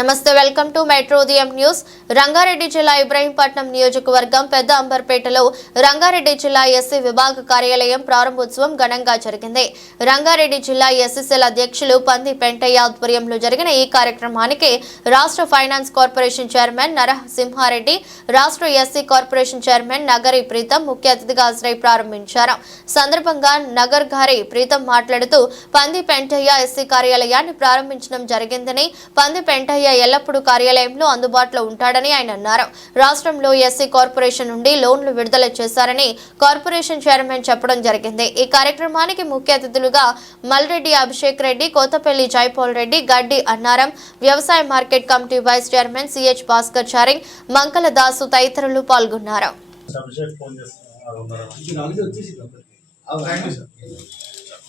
నమస్తే welcome to metro ఉదయం news. Rangareddy జిల్లా ఇబ్రహీంపట్నం నియోజకవర్గం పెద్ద అంబర్పేటలో రంగారెడ్డి జిల్లా ఎస్సీ విభాగ కార్యాలయం ప్రారంభోత్సవం ఘనంగా జరిగింది. రంగారెడ్డి జిల్లా ఎస్ఎస్ఎల్ అధ్యక్షులు పంది పెంటయ్య ఆధ్వర్యంలో జరిగిన ఈ కార్యక్రమానికి రాష్ట్ర ఫైనాన్స్ కార్పొరేషన్ చైర్మన్ నరసింహారెడ్డి రాష్ట్ర SC corporation chairman Nagari Preetham ముఖ్య అతిథిగా హాజరై ప్రారంభించారు. సందర్భంగా నగర్ గారి ప్రీతం మాట్లాడుతూ పంది పెంటయ్య ఎస్సీ కార్యాలయాన్ని ప్రారంభించడం జరిగిందని పంది పెంటయ్య ఎల్లప్పుడూ కార్యాలయంలో అందుబాటులో ఉంటాడని ఆయన అన్నారు. రాష్ట్రంలో ఎస్సీ కార్పొరేషన్ నుండి లోన్లు విడుదల చేశారని కార్పొరేషన్ చైర్మన్ చెప్పడం జరిగింది. ఈ కార్యక్రమానికి ముఖ్య అతిథులుగా మల్రెడ్డి అభిషేక్ రెడ్డి కోతపల్లి జైపాల్ రెడ్డి గడ్డి అన్నారం వ్యవసాయ market committee vice chairman CH Bhaskar Charing Mankala Dasu తదితరులు పాల్గొన్నారు.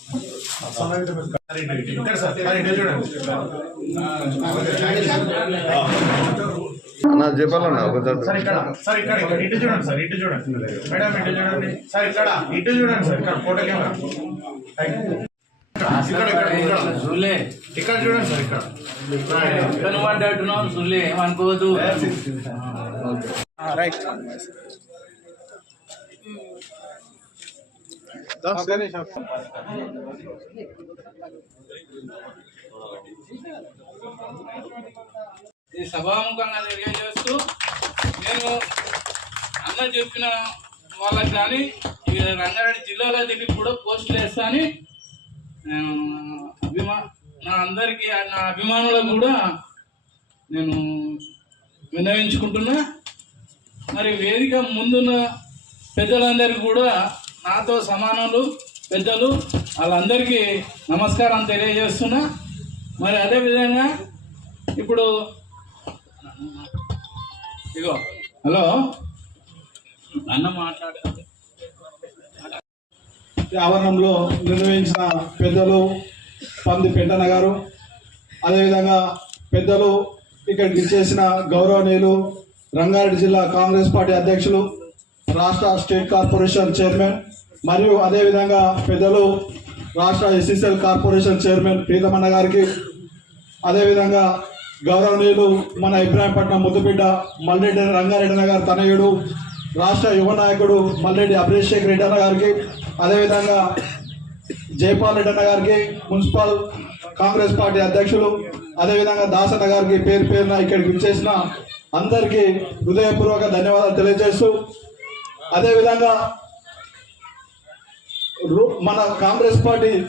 అభిషేక్ ఫోన్ చేస్తున్నారు ఉన్నారా? ఇది ఆల్రెడీ వచ్చేసింది అప్పటికి. Thank you sir. సార్, ఇటు- ఇక్కడ సార్, సార్, ఇటు చూడండి. నా చెప్పాలన్నా ఒకసారి సార్ ఇక్కడ సార్ ఇక్కడ ఇక్కడ ఇటు చూడండి సార్ ఇటు చూడండి మేడం ఇటు చూడండి సార్ ఇక్కడ ఇటు చూడండి సార్ ఇక్కడ ఫోటో కెమెరా. ఇక్కడ ఇక్కడ ఇక్కడ సుల్లే ఇక్కడ చూడండి సార్ ఇక్కడ కనుమంటున్నాం సుల్లే ఏమనుకోవద్దు ఈ సభాముఖంగా తెలియజేస్తూ నేను అన్న చెప్పిన వాళ్ళకి కానీ ఈ రంగారెడ్డి జిల్లాలో దీనికి కూడా పోస్టులు వేస్తాను నేను అభిమా నా అందరికీ నా అభిమానులకు కూడా నేను వినవించుకుంటున్నా మరి వేదిక ముందున్న పెద్దలందరికీ కూడా నాతో సమానులు పెద్దలు వాళ్ళందరికీ నమస్కారం తెలియజేస్తున్నా. మరి అదేవిధంగా ఇప్పుడు ఇగో హలో? అన్న మాట్లాడే. ఈ ఆవరణంలో నిర్వహించిన పెద్దలు పంది పెంటన్న గారు అదేవిధంగా పెద్దలు ఇక్కడికి చేసిన గౌరవనీయులు రంగారెడ్డి జిల్లా కాంగ్రెస్ పార్టీ అధ్యక్షులు రాష్ట్ర స్టేట్ కార్పొరేషన్ చైర్మన్ మరియు అదేవిధంగా పెద్దలు రాష్ట్ర ఎస్ఎస్ఎల్ కార్పొరేషన్ చైర్మన్ ప్రీతమన్న గారికి అదేవిధంగా గౌరవనీయులు మన ఇబ్రాహీంపట్నం ముద్దుబిడ్డ మల్రెడ్డి రంగారెడ్డి అన్న గారి తనయుడు రాష్ట్ర యువ నాయకుడు మల్రెడ్డి అభిషేక్ రెడ్డి అన్న గారికి అదేవిధంగా జైపాల్ రెడ్డి అన్న గారికి మున్సిపల్ కాంగ్రెస్ పార్టీ అధ్యక్షులు అదేవిధంగా దాసన్న గారికి పేరు పేరున ఇక్కడికి ఇచ్చేసిన అందరికీ హృదయపూర్వక ధన్యవాదాలు తెలియజేస్తూ అదేవిధంగా మన కాంగ్రెస్ పార్టీ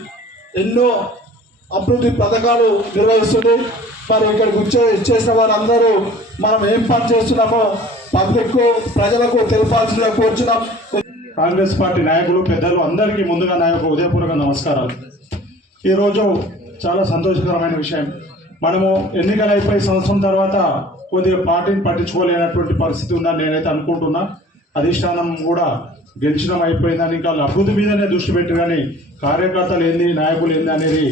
ఎన్నో అభివృద్ధి పథకాలు నిర్వహిస్తుంది. మరి ఇక్కడికి వచ్చే ఇచ్చేసిన వారందరూ మనం ఏం పని చేస్తున్నామో పబ్లిక్ ప్రజలకు తెలిపాల్సిందిగా కోరుచున్నాం. కాంగ్రెస్ పార్టీ నాయకులు పెద్దలు అందరికీ ముందుగా నా యొక్క ఉదయపూర్వక నమస్కారాలు. ఈరోజు చాలా సంతోషకరమైన విషయం. మనము ఎన్నికలు అయిపోయి సంవత్సరం తర్వాత కొద్దిగా పార్టీని పట్టించుకోలేనటువంటి పరిస్థితి ఉందని నేనైతే అనుకుంటున్నా. అధిష్టానం కూడా గెలిచడం అయిపోయిందని ఇంకా అభివృద్ధి మీదనే దృష్టి పెట్టి కానీ కార్యకర్తలు ఏంది నాయకులు ఏంది అనేది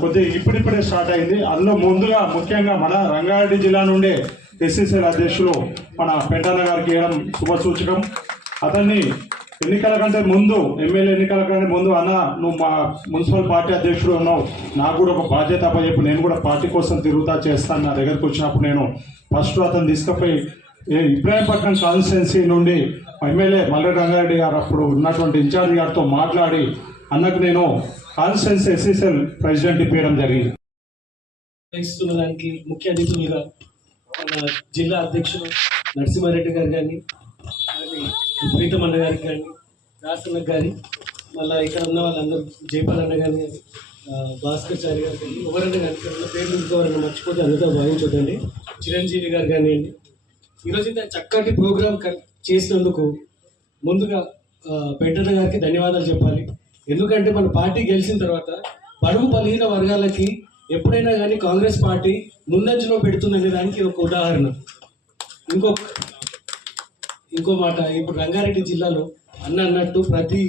కొద్దిగా ఇప్పుడిప్పుడే స్టార్ట్ అయింది. అందులో ముందుగా ముఖ్యంగా మన రంగారెడ్డి జిల్లా నుండే ఎస్సీసీ అధ్యక్షులు మన పెంటన్న గారికి ఇవ్వడం శుభసూచకం. అతన్ని ఎన్నికల కంటే ముందు ఎమ్మెల్యే ఎన్నికల కంటే ముందు అన్న నువ్వు మా మున్సిపల్ పార్టీ అధ్యక్షుడు ఉన్నావు నాకు కూడా ఒక బాధ్యత అప్పచెప్పు నేను కూడా పార్టీ కోసం తిరుగుతా చేస్తాను నా దగ్గరకు వచ్చినప్పుడు నేను ఫస్ట్ అతను తీసుకుపోయి ఇబ్రాహీంపట్నం కాన్స్టిట్యున్సీ నుండి ఎమ్మెల్యే మల్లె రంగారెడ్డి గారు అప్పుడు ఉన్నటువంటి ఇన్ఛార్జ్ గారితో మాట్లాడి అన్నకు నేను కాన్స్టిట్యున్సీ ఎస్ఎస్ఎల్ ప్రెసిడెంట్ ఇప్పించడం జరిగింది. దానికి ముఖ్య అతిథులుగా మన జిల్లా అధ్యక్షుడు నరసింహారెడ్డి గారు కానీ మరి ప్రీతమన్న గారికి కానీ దాసన్న గారి మళ్ళీ ఇక్కడ ఉన్న వాళ్ళందరూ జైపాల్ అన్న గారు కానీ భాస్కర్చారి భాస్కర్ గారు కానీ ఎవరైనా కానీ పేరు ఎవరైనా మర్చిపోతే అందరితో భావించొద్దండి. చిరంజీవి గారు కానివ్వండి ఈరోజు ఇంత చక్కటి ప్రోగ్రామ్ చేసినందుకు ముందుగా ఆ, గారికి ధన్యవాదాలు చెప్పాలి. ఎందుకంటే మన పార్టీ గెలిచిన తర్వాత బడుగు బలహీన వర్గాలకి ఎప్పుడైనా కానీ కాంగ్రెస్ పార్టీ ముందంజలో పెడుతుందనే దానికి ఒక ఉదాహరణ. ఇంకో ఇంకో మాట ఇప్పుడు రంగారెడ్డి జిల్లాలో అన్న అన్నట్టు ప్రతి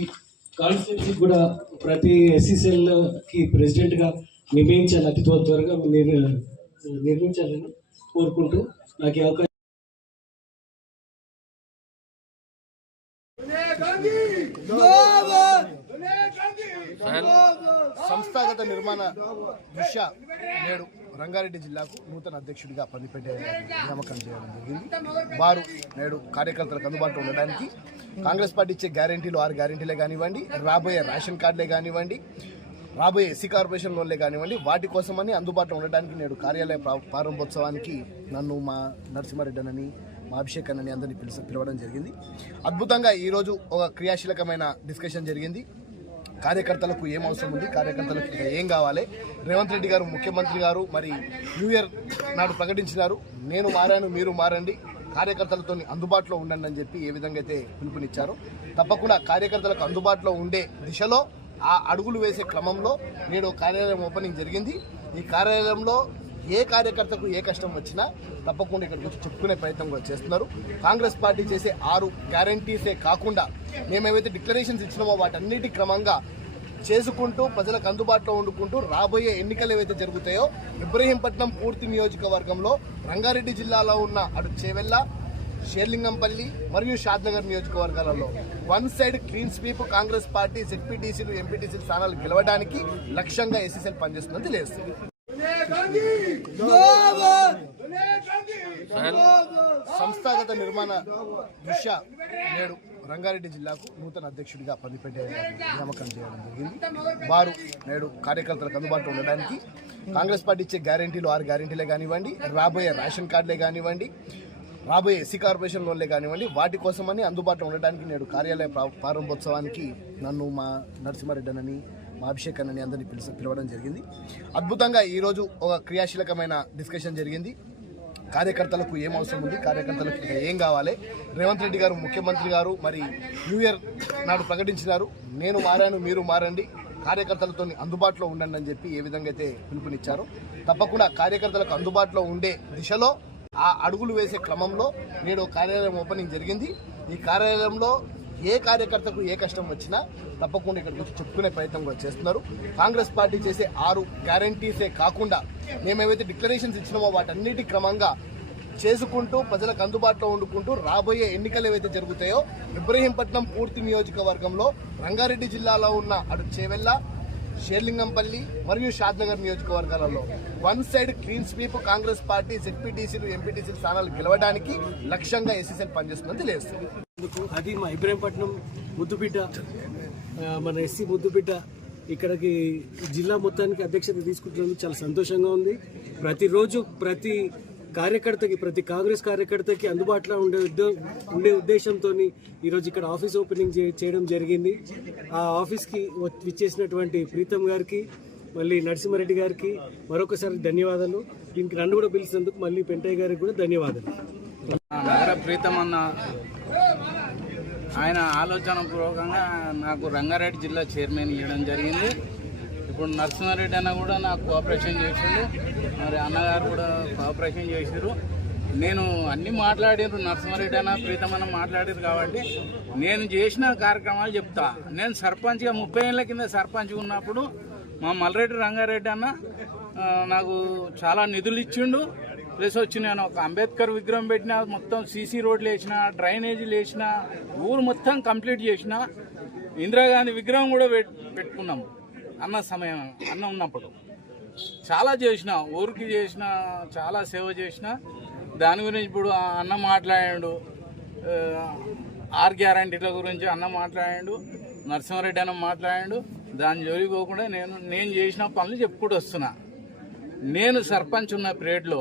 కాన్స్టిట్యున్సీకి కూడా ప్రతి ఎస్సీసీఎల్కి ప్రెసిడెంట్గా ప్రెసిడెంట్ అతి త్వర- త్వరగా నిర్- నిర్మించాలని కోరుకుంటూ నాకు అవకాశం సంస్థాగత నిర్మాణ దృష్ట్యా నేడు రంగారెడ్డి జిల్లాకు నూతన అధ్యక్షుడిగా పనిపెట్టే నియామకం చేయడం జరిగింది. వారు నేడు కార్యకర్తలకు అందుబాటులో ఉండడానికి కాంగ్రెస్ పార్టీ ఇచ్చే గ్యారంటీలు ఆరు గ్యారంటీలే కానివ్వండి రాబోయే రేషన్ కార్డులే కానివ్వండి రాబోయే ఎస్సీ కార్పొరేషన్ లోన్లే కానివ్వండి వాటి కోసమని అందుబాటులో ఉండడానికి నేడు కార్యాలయ ప్రా- ప్రారంభోత్సవానికి నన్ను మా నరసింహారెడ్డి మా అభిషేక్ అన్నని అందరినీ పిలిచి పిలవడం జరిగింది. అద్భుతంగా ఈరోజు ఒక క్రియాశీలకమైన డిస్కషన్ జరిగింది. కార్యకర్తలకు ఏం అవసరం ఉంది? కార్యకర్తలకు ఏం కావాలి? రేవంత్ రెడ్డి గారు ముఖ్యమంత్రి గారు మరి న్యూ ఇయర్ నాడు ప్రకటించినారు. నేను మారాను మీరు మారండి. కార్యకర్తలతో అందుబాటులో ఉండండి అని చెప్పి ఏ విధంగా అయితే పిలుపునిచ్చారో తప్పకుండా కార్యకర్తలకు అందుబాటులో ఉండే దిశలో ఆ అడుగులు వేసే క్రమంలో నేడు కార్యాలయం ఓపెనింగ్ జరిగింది. ఈ కార్యాలయంలో ఏ కార్యకర్తకు ఏ కష్టం వచ్చినా తప్పకుండా ఇక్కడికి వచ్చి చెప్పుకునే ప్రయత్నం కూడా చేస్తున్నారు. కాంగ్రెస్ పార్టీ చేసే ఆరు గ్యారంటీసే కాకుండా మేమేవైతే డిక్లరేషన్స్ ఇచ్చినామో వాటన్నిటి క్రమంగా చేసుకుంటూ ప్రజలకు అందుబాటులో వండుకుంటూ రాబోయే ఎన్నికలు ఏవైతే జరుగుతాయో ఇబ్రహీంపట్నం పూర్తి నియోజకవర్గంలో రంగారెడ్డి జిల్లాలో ఉన్న అటు చేవెళ్ళ షేర్లింగంపల్లి మరియు షాద్నగర్ నియోజకవర్గాలలో one side clean sweep Congress party జెడ్పీటీసీలు ఎంపీటీసీ స్థానాలు గెలవడానికి లక్ష్యంగా ఎస్ఎస్ఎల్ పనిచేస్తుందని తెలియజేస్తుంది. సంస్థాగత నిర్మాణ దృష్ట్యా నేడు రంగారెడ్డి జిల్లాకు నూతన అధ్యక్షుడిగా పనిపెట్టే నియామకం చేయడం జరిగింది. వారు నేడు కార్యకర్తలకు అందుబాటులో ఉండడానికి కాంగ్రెస్ పార్టీ ఇచ్చే గ్యారంటీలు ఆరు గ్యారంటీలే కానివ్వండి రాబోయే రేషన్ కార్డులే కానివ్వండి రాబోయే ఎస్సీ కార్పొరేషన్ లోన్లే కానివ్వండి వాటి కోసమని అందుబాటులో ఉండడానికి నేడు కార్యాలయ ప్రారంభోత్సవానికి నన్ను మా నరసింహారెడ్డి అని మా అభిషేక్ అని అందరినీ పిలిచి పిలవడం జరిగింది. అద్భుతంగా ఈరోజు ఒక క్రియాశీలకమైన డిస్కషన్ జరిగింది. కార్యకర్తలకు ఏం అవసరం ఉంది? కార్యకర్తలకు ఏం కావాలి? రేవంత్ రెడ్డి గారు ముఖ్యమంత్రి గారు మరి న్యూ ఇయర్ నాడు ప్రకటించినారు. నేను మారాను మీరు మారండి. కార్యకర్తలతో అందుబాటులో ఉండండి అని చెప్పి ఏ విధంగా అయితే పిలుపునిచ్చారో తప్పకుండా కార్యకర్తలకు అందుబాటులో ఉండే దిశలో ఆ అడుగులు వేసే క్రమంలో నేడు కార్యాలయం ఓపెనింగ్ జరిగింది. ఈ కార్యాలయంలో ఏ కార్యకర్తకు ఏ కష్టం వచ్చినా తప్పకుండా ఇక్కడికి వచ్చి చెప్పుకునే ప్రయత్నం కూడా చేస్తున్నారు. కాంగ్రెస్ పార్టీ చేసే ఆరు గ్యారంటీసే కాకుండా మేమేవైతే డిక్లరేషన్స్ ఇచ్చినామో వాటన్నిటి క్రమంగా చేసుకుంటూ ప్రజలకు అందుబాటులో వండుకుంటూ రాబోయే ఎన్నికలు ఏవైతే జరుగుతాయో ఇబ్రహీంపట్నం పూర్తి నియోజకవర్గంలో రంగారెడ్డి జిల్లాలో ఉన్న అటు చేవెళ్ళ షేర్లింగంపల్లి మరియు షాద్నగర్ నియోజకవర్గాలలో one side clean sweep Congress party జెడ్పీటీసీలు ఎంపీటీసీ స్థానాలు గెలవడానికి లక్ష్యంగా ఎస్ఎస్ఎల్ పనిచేస్తుందని తెలియజేస్తుంది. అది మా ఇబ్రాహీంపట్నం ముద్దుబిడ్డ మన ఎస్సీ ముద్దుబిడ్డ ఇక్కడికి జిల్లా మొత్తానికి అధ్యక్షత తీసుకుంటున్నందుకు చాలా సంతోషంగా ఉంది. ప్రతిరోజు ప్రతి కార్యకర్తకి ప్రతి కాంగ్రెస్ కార్యకర్తకి అందుబాటులో ఉండే ఉండే ఉద్దేశంతో ఈరోజు ఇక్కడ ఆఫీస్ ఓపెనింగ్ చేయడం జరిగింది. ఆ ఆఫీస్కి ఇచ్చేసినటువంటి విచ్చేసినటువంటి ప్రీతం గారికి మళ్ళీ నరసింహారెడ్డి గారికి మరొకసారి ధన్యవాదాలు. దీనికి నన్ను కూడా పిలిచినందుకు మళ్ళీ పెంటయ్య గారికి కూడా ధన్యవాదాలు. నగర ప్రీతం అన్న ఆయన ఆలోచన పూర్వకంగా నాకు రంగారెడ్డి జిల్లా చైర్మన్ ఇవ్వడం జరిగింది. ఇప్పుడు నరసింహారెడ్డి అన్న కూడా నాకు కోఆపరేషన్ చేసిండు. మరి అన్నగారు కూడా కోఆపరేషన్ చేసారు నేను అన్ని మాట్లాడారు నరసింహారెడ్డి అన్న ప్రీతం అన్న మాట్లాడారు కాబట్టి నేను చేసిన కార్యక్రమాలు చెప్తా. నేను సర్పంచ్గా ముప్పై ఏళ్ళ కింద సర్పంచ్ ఉన్నప్పుడు మా మల్లరెడ్డి రంగారెడ్డి అన్న నాకు చాలా నిధులు ఇచ్చిండు. ప్లస్ వచ్చి నేను ఒక అంబేద్కర్ విగ్రహం పెట్టిన మొత్తం సీసీ రోడ్లు వేసిన డ్రైనేజీలు వేసిన ఊరు మొత్తం కంప్లీట్ చేసిన ఇందిరాగాంధీ విగ్రహం కూడా పెట్టుకున్నాం పెట్టుకున్నాము అన్న సమయం అన్న ఉన్నప్పుడు. చాలా చేసిన ఊరికి చేసిన చాలా సేవ చేసిన దాని గురించి ఇప్పుడు ఆ అన్న మాట్లాడాడు ఆర్ గ్యారంటీల గురించి అన్న మాట్లాడాడు నరసింహారెడ్డి అన్న మాట్లాడాడు దాని జోలికి పోకుండా నేను నేను చేసిన పనులు చెప్పుకుంటూ వస్తున్నా. నేను సర్పంచ్ ఉన్న పీరియడ్లో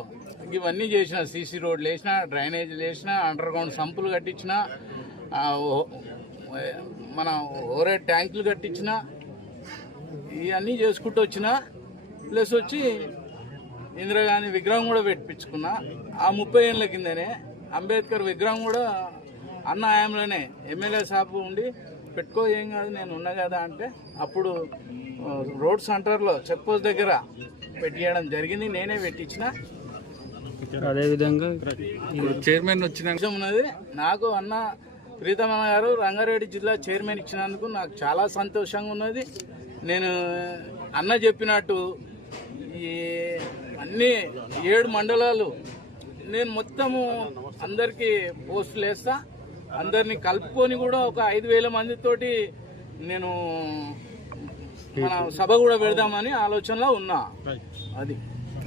ఇవన్నీ చేసిన సీసీ రోడ్లు వేసిన డ్రైనేజీలు వేసిన అండర్ గ్రౌండ్ సంపులు కట్టించిన మన ఓరే ట్యాంకులు కట్టించిన ఇవన్నీ చేసుకుంటూ వచ్చిన ప్లస్ వచ్చి ఇందిరాగాంధీ విగ్రహం కూడా పెట్టించుకున్నా. ఆ ముప్పై ఏళ్ళ కిందనే అంబేద్కర్ విగ్రహం కూడా అన్న ఆయంలోనే ఎమ్మెల్యే సాబ్ ఉండి పెట్టుకో ఏం కాదు నేను ఉన్నా కదా అంటే అప్పుడు రోడ్ సెంటర్లో చెక్ పోస్ట్ దగ్గర పెట్టియడం జరిగింది నేనే పెట్టించిన. అదేవిధంగా చైర్మన్ వచ్చిన ఉన్నది. నాకు అన్న ప్రీతమన్న గారు రంగారెడ్డి జిల్లా చైర్మన్ ఇచ్చినందుకు నాకు చాలా సంతోషంగా ఉన్నది. నేను అన్న చెప్పినట్టు ఈ అన్ని ఏడు మండలాలు నేను మొత్తము అందరికీ పోస్టులు వేస్తా. అందరినీ కలుపుకొని కూడా ఒక ఐదు వేల మందితోటి నేను మన సభ కూడా పెడదామని ఆలోచనలో ఉన్నా. అది.